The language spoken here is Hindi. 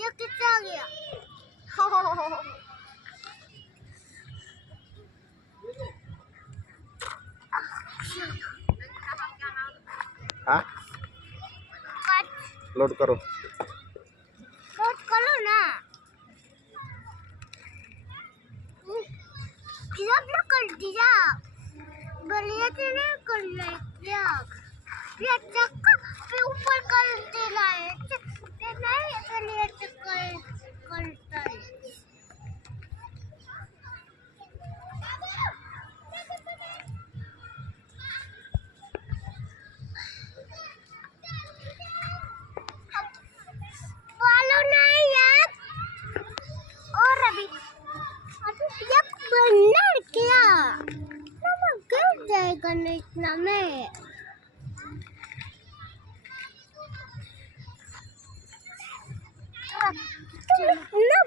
ये कितना आ गया? हाँ लोड करो ना। किधर कर दिया? बढ़िया से नहीं कर लिया। ये चक्कर पे ऊपर कर देना है। नहीं बढ़िया से करता है। फॉलो नहीं यार। और अभी ये बंदर क्या? ना गिर जाएगा नहीं इतना में। ना